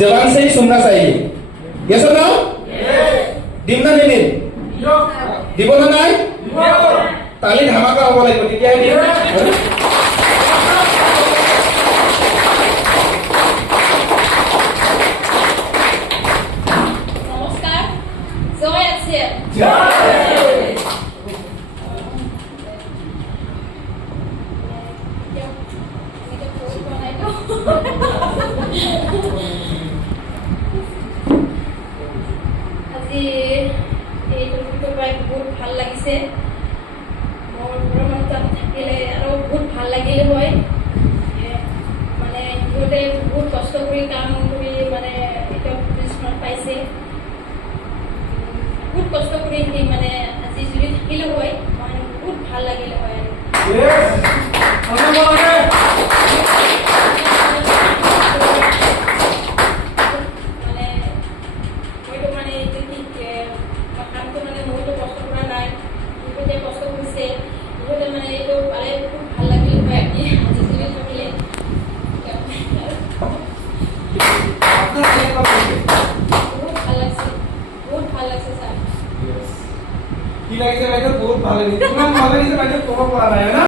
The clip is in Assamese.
जवान से ही सुनना चाहिए यस और नो দিম না নিদিম দিব না নাই তালি ধামাকা হ'ব লাগিব তেতিয়াহে দিম নমস্কাৰ জয় আছে আজি এই টপিকটো পাই বহুত ভাল লাগিছে মোৰ ভ্ৰমণ তাত থাকিলে আৰু বহুত ভাল লাগিলে হয় মানে সিহঁতে বহুত কষ্ট কৰি কাম কৰি মানে এতিয়া পজিশ্যনত পাইছে বহুত কষ্ট কৰি সি মানে আজি যদি থাকিলে হয় মই বহুত ভাল লাগিলে হয় কি লাগিছে বাইদেউ বহুত ভাল লাগিছে কিমান ভাল লাগিছে বাইদেউ ক'ব পৰা নাই না